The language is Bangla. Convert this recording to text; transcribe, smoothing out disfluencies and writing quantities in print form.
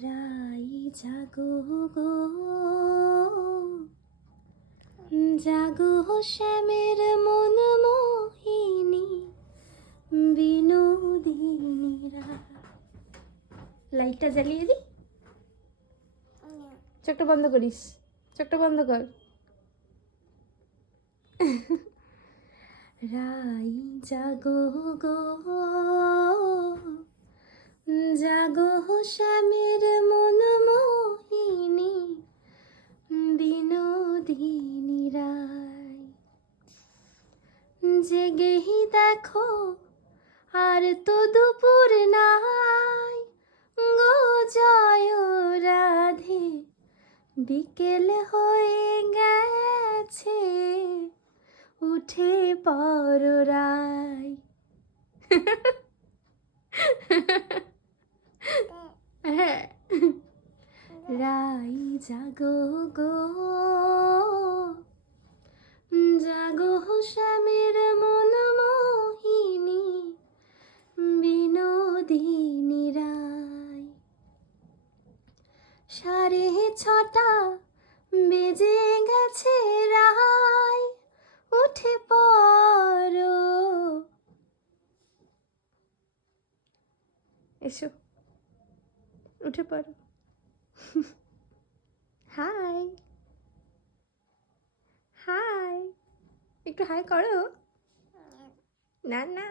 রাই জাগো গো জাগো শ্যামের মন মোহিনী বিনোদিনী রায়। লাইটটা জ্বালিয়ে দি, চোখটা বন্ধ করিস, চোখটা বন্ধ কর। রাই জাগো গো জাগো শ্যামের মন মোহিনী বিনোদিনী রায়। জেগেই দেখো আর তো দুপুর নাই গো জয় রাধে, বিকেল হয়ে গেছে উঠে পড়ো রাই। হ্যাঁ, রাই জাগো গো জাগো শ্যামের মন মোহিনী বিনোদিনী রায়। 6:30 বেজে গেছে রাই, উঠে পড়ো। এসো, উঠে পড়ো। হাই হাই, একটু হাই করো। না না।